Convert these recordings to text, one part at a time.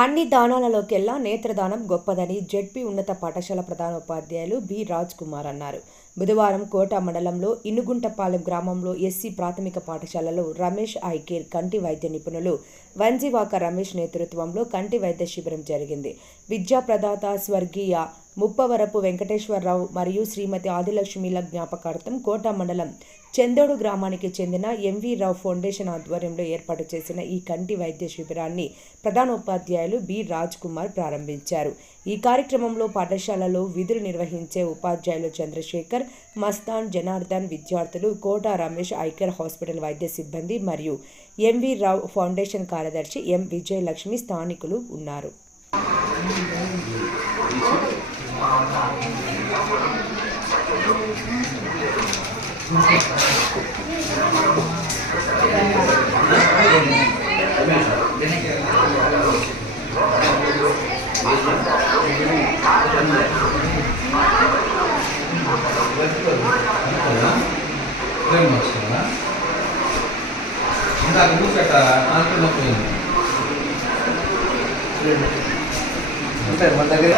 అన్ని దానాలలోకెల్లా నేత్రదానం గొప్పదని జెడ్పీ ఉన్నత పాఠశాల ప్రధానోపాధ్యాయులు బి. రాజ్ కుమార్ అన్నారు. బుధవారం కోట మండలంలో ఇనుగుంటపాలెం గ్రామంలో ఎస్సీ ప్రాథమిక పాఠశాలలో రమేష్ ఐకేర్ కంటి వైద్య నిపుణులు వంజివాక రమేష్ నేతృత్వంలో కంటి వైద్య శిబిరం జరిగింది. విద్యా ప్రదాత స్వర్గీయ ముప్పవరపు వెంకటేశ్వరరావు మరియు శ్రీమతి ఆదిలక్ష్మిల జ్ఞాపకార్థం కోట మండలం చందోడు గ్రామానికి చెందిన ఎంవి రావు ఫౌండేషన్ ఆధ్వర్యంలో ఏర్పాటు చేసిన ఈ కంటి వైద్య శిబిరాన్ని ప్రధానోపాధ్యాయులు బి రాజ్ కుమార్ ప్రారంభించారు. ఈ కార్యక్రమంలో పాఠశాలలో విధులు నిర్వహించే ఉపాధ్యాయులు చంద్రశేఖర్ మస్తాన్ జనార్దన్ విద్యార్థులు కోట రమేష్ ఐకర్ హాస్పిటల్ వైద్య సిబ్బంది మరియు ఎంవి రావు ఫౌండేషన్ కార్యదర్శి ఎం విజయలక్ష్మి స్థానికులు ఉన్నారు. ప్రేమ వచ్చిందా ఇందాక కూర్చోట అనుకున్న పోయింది అంటే మన దగ్గర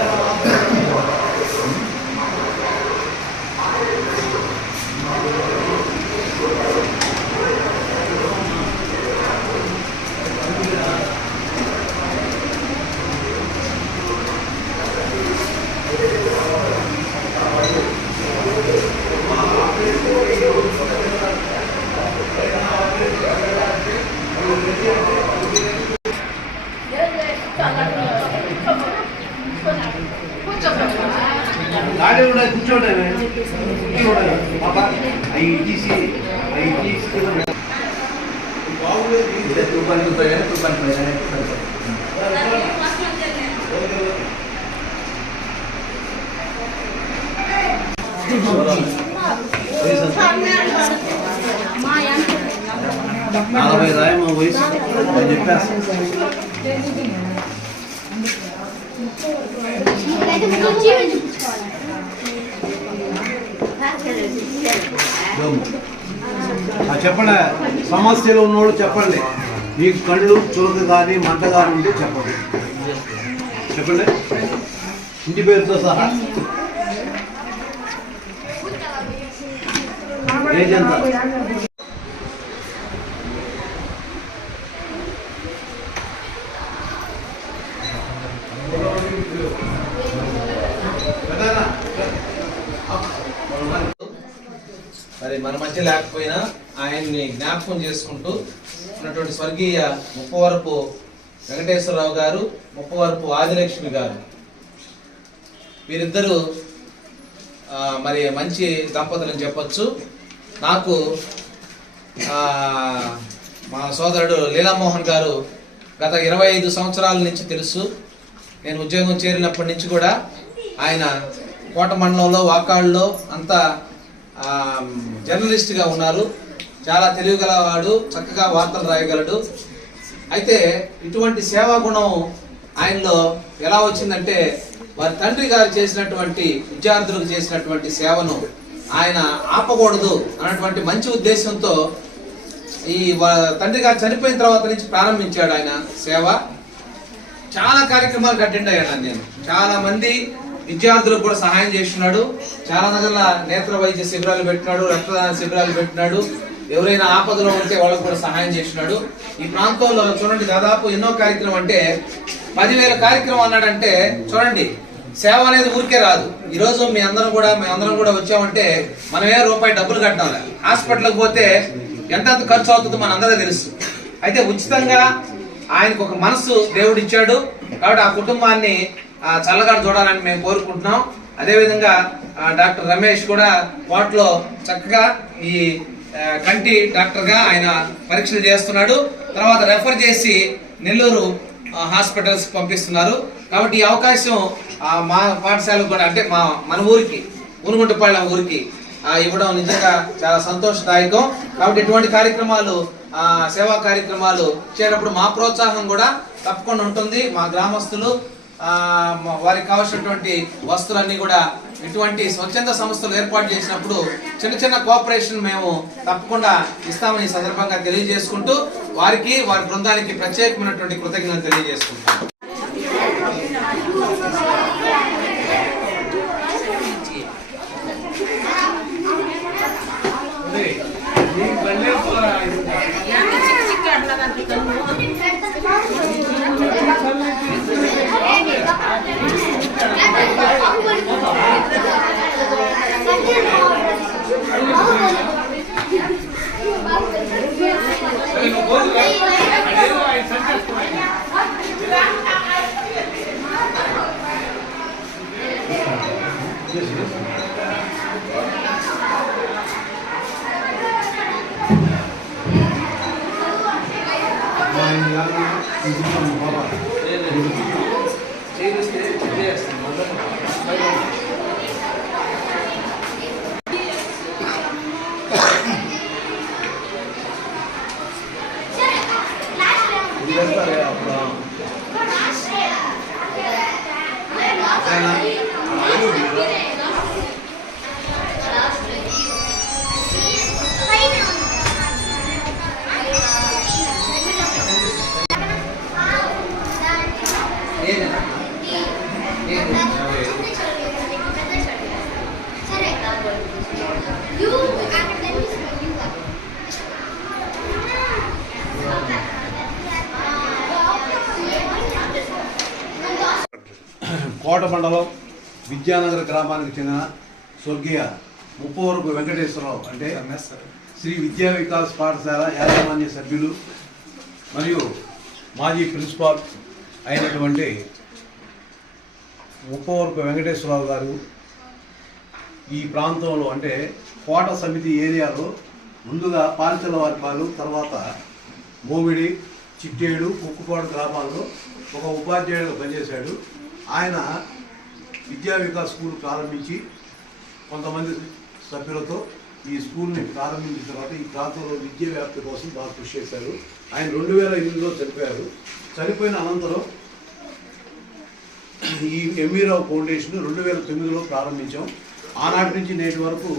గాడి కూడా కూర్చోండి తుపాన్ తుపాయి తుపాన్ నలభై రాయమ వయసు. అని చెప్పేసి ఆ చెప్పండి. సమస్యలు ఉన్నోళ్ళు చెప్పండి. మీకు కళ్ళు చులక కానీ మంట కానీ ఉంటే చెప్పండి. చెప్పండి. ఇంటి పేరుతో సహా. ఏజెంట్? మరి మన మధ్య లేకపోయినా ఆయన్ని జ్ఞాపకం చేసుకుంటూ ఉన్నటువంటి స్వర్గీయ ముప్పవరపు వెంకటేశ్వరరావు గారు ముప్పవరపు ఆదిలక్ష్మి గారు. వీరిద్దరూ మరి మంచి దంపతులని చెప్పచ్చు. నాకు మా సోదరుడు లీలామోహన్ గారు గత ఇరవై ఐదు సంవత్సరాల నుంచి తెలుసు. నేను ఉద్యోగం చేరినప్పటి నుంచి కూడా ఆయన కోట మండలంలో వాకాళ్ళలో అంతా జర్నలిస్ట్గా ఉన్నారు. చాలా తెలివిగలవాడు చక్కగా వార్తలు రాయగలడు. అయితే ఇటువంటి సేవా గుణం ఆయనలో ఎలా వచ్చిందంటే వారి తండ్రి గారు చేసినటువంటి విద్యార్థులకు చేసినటువంటి సేవను ఆయన ఆపకూడదు అన్నటువంటి మంచి ఉద్దేశంతో ఈ తండ్రి గారు చనిపోయిన తర్వాత నుంచి ప్రారంభించాడు ఆయన సేవ. చాలా కార్యక్రమాలకు అటెండ్ అయ్యాను నేను. చాలా మంది విద్యార్థులకు కూడా సహాయం చేస్తున్నాడు చాలా నగర్ల నేత్ర వైద్య శిబిరాలు పెట్టినాడు రక్తదాన శిబిరాలు పెట్టినాడు. ఎవరైనా ఆపదలో ఉంటే వాళ్ళకు కూడా సహాయం చేసినాడు. ఈ ప్రాంతంలో చూడండి దాదాపు ఎన్నో కార్యక్రమం అంటే పదివేల కార్యక్రమం అన్నాడంటే చూడండి సేవ అనేది ఊరికే రాదు. ఈరోజు మీ అందరం కూడా మీ అందరం కూడా వచ్చామంటే మనం ఏ రూపాయి డబ్బులు కట్టాలి. హాస్పిటల్కి పోతే ఎంత ఖర్చు అవుతుందో మన అందరూ తెలుసు. అయితే ఉచితంగా ఆయనకు ఒక మనసు దేవుడు ఇచ్చాడు కాబట్టి ఆ కుటుంబాన్ని చల్లగా చూడాలని మేము కోరుకుంటున్నాం. అదేవిధంగా ఆ, డాక్టర్ రమేష్ కూడా వాటిలో చక్కగా ఈ కంటి డాక్టర్గా ఆయన పరీక్షలు చేస్తున్నాడు. తర్వాత రెఫర్ చేసి నెల్లూరు హాస్పిటల్స్ పంపిస్తున్నారు. కాబట్టి ఈ అవకాశం మా పాఠశాలకు కూడా అంటే మా మన ఊరికి ఉనుగుంటపాళ్ళ ఊరికి ఇవ్వడం నిజంగా చాలా సంతోషదాయకం. కాబట్టి ఇటువంటి కార్యక్రమాలు సేవా కార్యక్రమాలు చేసినప్పుడు మా ప్రోత్సాహం కూడా తప్పకుండా ఉంటుంది. మా గ్రామస్తులు వారికి కావాల్సినటువంటి వస్తువులన్నీ కూడా ఇటువంటి స్వచ్ఛంద సంస్థలు ఏర్పాటు చేసినప్పుడు చిన్న చిన్న కోఆపరేషన్ మేము తప్పకుండా ఇస్తామని సందర్భంగా తెలియజేసుకుంటూ వారికి వారి బృందానికి ప్రత్యేకమైనటువంటి కృతజ్ఞతలు తెలియజేసుకుంటాం 아니면은이건좀봐봐 요. 때. కోట మండలం విద్యానగర్ గ్రామానికి చెందిన స్వర్గీయ ముప్పవరపు వెంకటేశ్వరరావు అంటే శ్రీ విద్యా వికాస్ పాఠశాల యాజమాన్య సభ్యులు మరియు మాజీ ప్రిన్సిపాల్ అయినటువంటి ముప్పవరపు వెంకటేశ్వరరావు గారు ఈ ప్రాంతంలో అంటే కోట సమితి ఏరియాలో ముందుగా పాలిచల వర్గాలు తర్వాత మోవిడి చిట్టేడు కుక్కుపాడు గ్రామాల్లో ఒక ఉపాధ్యాయుడు పనిచేశాడు. ఆయన విద్యా వికాస్ స్కూల్ ప్రారంభించి కొంతమంది సభ్యులతో ఈ స్కూల్ని ప్రారంభించిన తర్వాత ఈ ప్రాంతంలో విద్య వ్యాప్తి కోసం బాగా కృషి చేశారు. ఆయన రెండు వేల ఎనిమిదిలో చనిపోయారు. చనిపోయిన అనంతరం ఈ ఎంవీరావు ఫౌండేషన్ రెండు వేల తొమ్మిదిలో ప్రారంభించాం. ఆనాటి నుంచి నేటి వరకు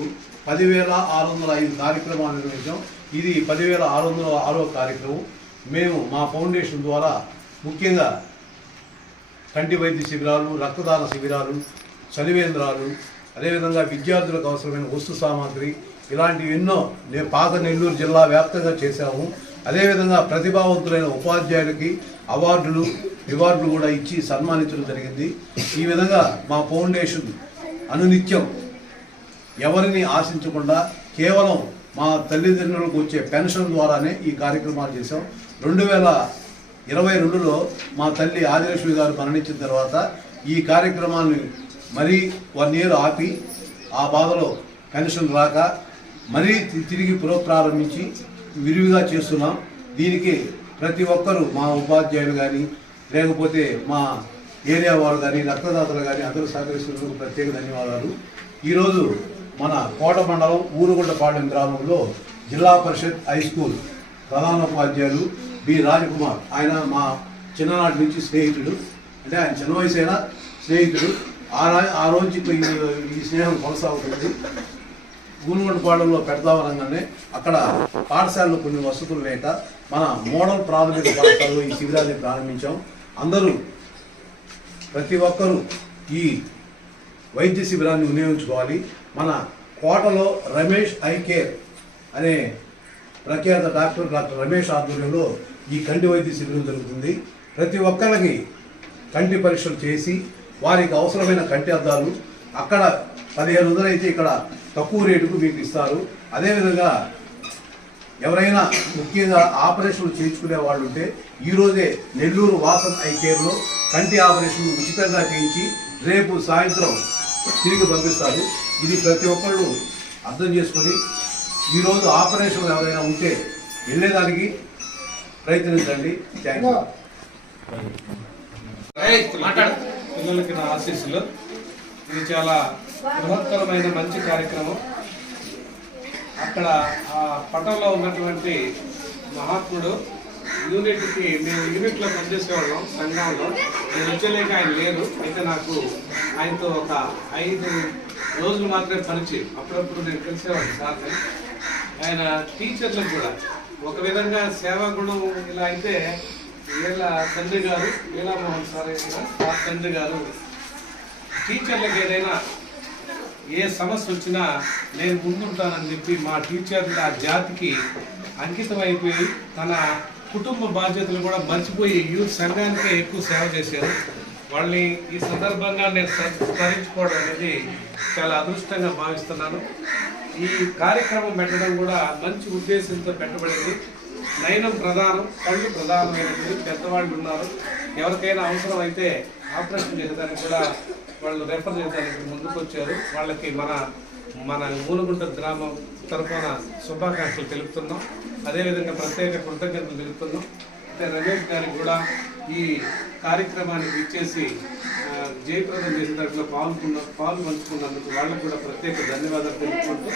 పదివేల ఆరు వందల ఐదు కార్యక్రమాలు నిర్వహించాం. ఇది పదివేల ఆరు వందల ఆరో కార్యక్రమం. మేము మా ఫౌండేషన్ ద్వారా ముఖ్యంగా కంటి వైద్య శిబిరాలు రక్తదాన శిబిరాలు చలివేంద్రాలు అదేవిధంగా విద్యార్థులకు అవసరమైన వస్తు సామాగ్రి ఇలాంటివి ఎన్నో నే పాత నెల్లూరు జిల్లా వ్యాప్తంగా చేశాము. అదేవిధంగా ప్రతిభావంతులైన ఉపాధ్యాయులకి అవార్డులు రివార్డులు కూడా ఇచ్చి సన్మానించడం జరిగింది. ఈ విధంగా మా ఫౌండేషన్ అనునిత్యం ఎవరిని ఆశించకుండా కేవలం మా తల్లిదండ్రులకు వచ్చే పెన్షన్ ద్వారానే ఈ కార్యక్రమాలు చేశాం. రెండు వేల ఇరవై రెండులో మా తల్లి ఆదిలక్ష్మి గారు మరణించిన తర్వాత ఈ కార్యక్రమాన్ని మరీ వన్ ఇయర్ ఆపి ఆ బాధలో పెన్షన్ రాక మరీ తి- తిరిగి పునఃప్రారంభించి విరివిగా చేస్తున్నాం. దీనికి ప్రతి ఒక్కరూ మా ఉపాధ్యాయులు కానీ లేకపోతే మా ఏరియా వారు కానీ రక్తదాతలు కానీ అందరూ సహకరిస్తున్నందుకు ప్రత్యేక ధన్యవాదాలు. ఈరోజు మన కోట మండలం ఊరుగుంటపాలెం గ్రామంలో జిల్లా పరిషత్ హై స్కూల్ ప్రధానోపాధ్యాయులు బి రాజకుమార్. ఆయన మా చిన్ననాటి నుంచి స్నేహితుడు. అంటే ఆయన చిన్న వయసు స్నేహితుడు. ఆ ఆ రోజు ఈ- ఈ స్నేహం కొనసాగుతుంది. గూనుగొండపాలెంలో పెడతామనగానే అక్కడ పాఠశాలలో కొన్ని వసతులు లేక మన మోడల్ ప్రాథమిక పాఠశాలలో ఈ శిబిరాన్ని ప్రారంభించాం. అందరూ ప్రతి ఒక్కరూ ఈ వైద్య శిబిరాన్ని వినియోగించుకోవాలి. మన కోటలో రమేష్ ఐ కేర్ అనే ప్రఖ్యాత డాక్టర్ డాక్టర్ రమేష్ ఆధ్వర్యంలో ఈ కంటి వైద్య శిబిరం జరుగుతుంది. ప్రతి ఒక్కరికి కంటి పరీక్షలు చేసి వారికి అవసరమైన కంటి అద్దాలు అక్కడ పదిహేను వందలు అయితే ఇక్కడ తక్కువ రేటుకు మీకు ఇస్తారు. అదేవిధంగా ఎవరైనా ముఖ్యంగా ఆపరేషన్లు చేయించుకునే వాళ్ళు ఉంటే ఈరోజే నెల్లూరు వాసన్ ఐ కేర్లో కంటి ఆపరేషన్ ఉచితంగా చేయించి రేపు సాయంత్రం తిరిగి పంపిస్తారు. ఇది ప్రతి ఒక్కళ్ళు అర్థం చేసుకొని ఈరోజు ఆపరేషన్ ఎవరైనా ఉంటే వెళ్ళేదానికి ప్రయత్నించండి. థ్యాంక్ యూ పిల్లలకి నా ఆశీస్సులు. ఇది చాలా బృహత్తరమైన మంచి కార్యక్రమం. అక్కడ ఆ పటంలో ఉన్నటువంటి మహాత్ముడు యూనిట్కి మేము యూనిట్లో పనిచేసేవాళ్ళం సంఘంలో. నేను వచ్చేలేక ఆయన లేరు. అయితే నాకు ఆయనతో ఒక ఐదు రోజులు మాత్రమే పనిచేయి అప్పుడప్పుడు నేను కలిసేవాడిని సార్ని ఆయన టీచర్లకు కూడా ఒక విధంగా సేవా గుణం ఇలా అయితే వీళ్ళ తండ్రి గారు లీలామోహన్ సార్ అయిన సార్ తండ్రి గారు టీచర్లకు ఏదైనా ఏ సమస్య వచ్చినా నేను ముందుంటానని చెప్పి మా టీచర్లు ఆ జాతికి అంకితం అయిపోయి తన కుటుంబ బాధ్యతలు కూడా మర్చిపోయి యూత్ సంఘానికే ఎక్కువ సేవ చేశారు. వాళ్ళని ఈ సందర్భంగా నేను సంస్కరించుకోవడం అనేది చాలా అదృష్టంగా భావిస్తున్నాను. ఈ కార్యక్రమం పెట్టడం కూడా మంచి ఉద్దేశంతో పెట్టబడింది. నయనం ప్రధానం కళ్ళు ప్రధానమైనది పెద్దవాళ్ళు ఉన్నారు. ఎవరికైనా అవసరం అయితే ఆపరేషన్ చేసేదానికి కూడా వాళ్ళు రెఫర్ చేయడానికి ముందుకు వచ్చారు వాళ్ళకి మన మన మూలగుంట గ్రామం తరఫున శుభాకాంక్షలు తెలుపుతున్నాం. అదేవిధంగా ప్రత్యేక కృతజ్ఞతలు తెలుపుతున్నాం. అంటే రమేష్ గారికి కూడా ఈ కార్యక్రమానికి ఇచ్చేసి జయప్రదం చేసిన దాంట్లో పాల్గొన్న పాలు పంచుకున్నందుకు వాళ్ళకు కూడా ప్రత్యేక ధన్యవాదాలు తెలుపుకుంటూ